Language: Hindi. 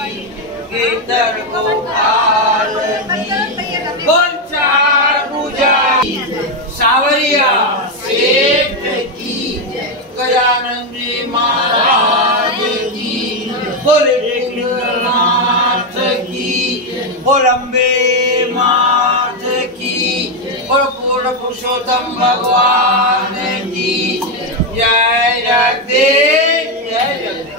केतर गोपाल बोल चार पूजा सावरिया सेठ की गजानंद जी महाराज की बोले नाथ की बोल अम्बे मात की बोल पूर्ण पुरुषोत्तम भगवान की जय जगदीश जय जगदीश।